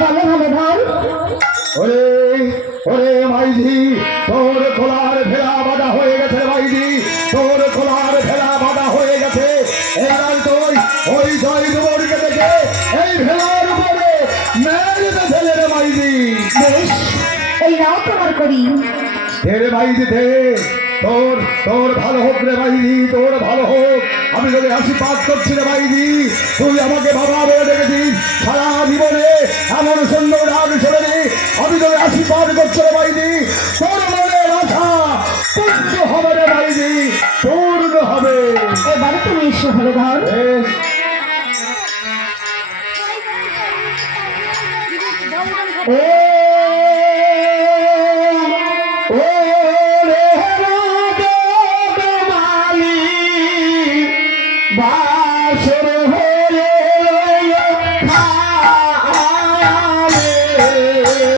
বলো ভালো ধর ওরে ওরে মাইজি তোর খোলার বাঁধা হয়ে গেছে মাইজি তোর খোলার বাঁধা হয়ে গেছে। এবার তুই ওই জয় দুবরকে দেখে এই ভেলার উপরে মেরে ফেলে রে মাইজি বেশ এই নাও তোমার করি। দে রে মাইজি তোর তোর ভালো হোক রে মাইজি তোর ভালো হোক। আমি তোকে আশীর্বাদ করছি রে মাইজি তুই আমাকে বাবা বলে দেখেছিস আমার সঙ্গে রাগ ছেড়ে দিই। আমি তোর আশীর্বাদ করতে পারিনি তোর মনের আশা পূর্ণ হবে রে বাইরি পূর্ণ হবে। এবারে তুমি এসো ভালো ঘর। ও Bye,